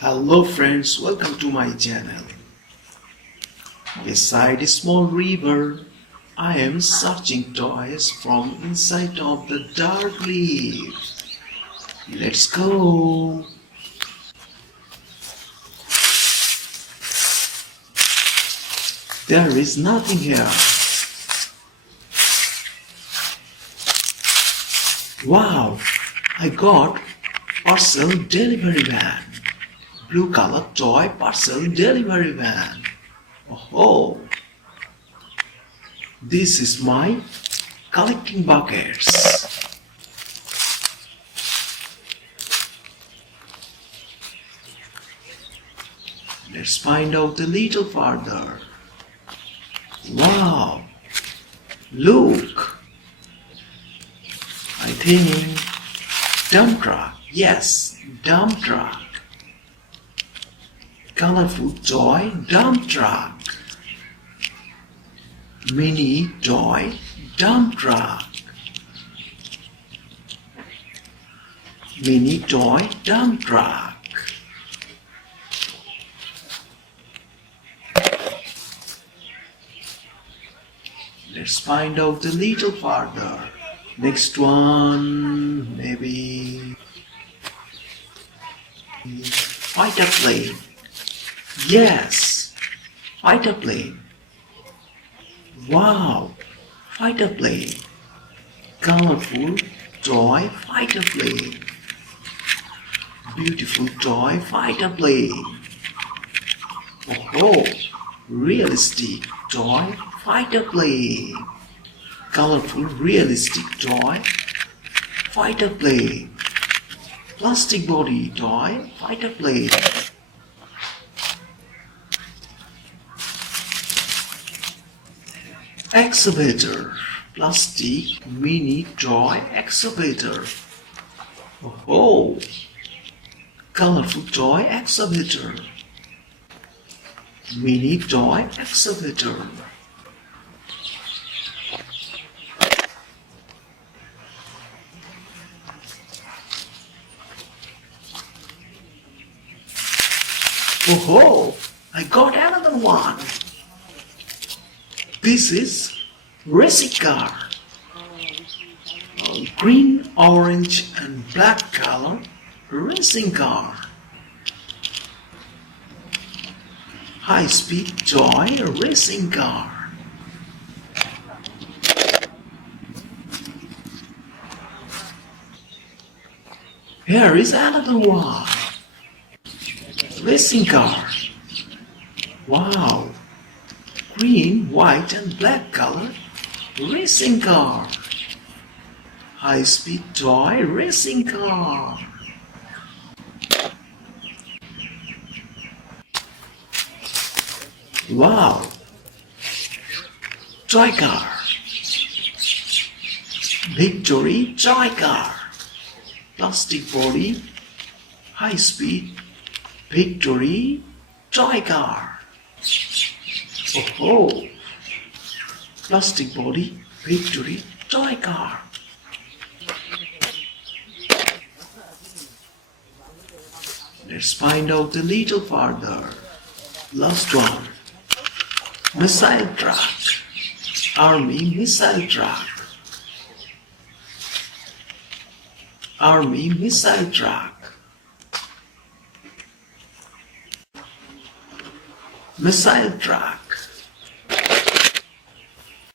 Hello friends, welcome to my channel. Beside a small river, I am searching toys from inside of the dark leaves. Let's go. There is nothing here. Wow, I got parcel delivery van. Blue color toy parcel delivery van. Oh, this is my collecting buckets. Let's find out a little further. Wow, look. I think dump truck. Yes, dump truck. Colorful toy dump truck. Mini toy dump truck. Mini toy dump truck. Let's find out a little further. Next one, maybe fighter plane. Yes, fighter plane. Wow, fighter plane. Colorful toy fighter plane. Beautiful toy fighter plane. Oh, realistic toy fighter plane. Colorful realistic toy fighter plane. Plastic body toy fighter plane. Excavator, plastic mini toy excavator. Oh, colorful toy excavator. Mini toy excavator. Oh, I got another one. This is racing car. Green, orange and black color racing car. High-speed toy racing car. Here is another one. Racing car. Wow. Green, white and black color racing car. High-speed toy racing car. Wow. Toy car. Victory toy car. Plastic body. High-speed Victory toy car. Oh, plastic body Victory toy car. Let's find out a little further. Last one. Missile truck. Army missile truck. Army missile truck. Missile truck.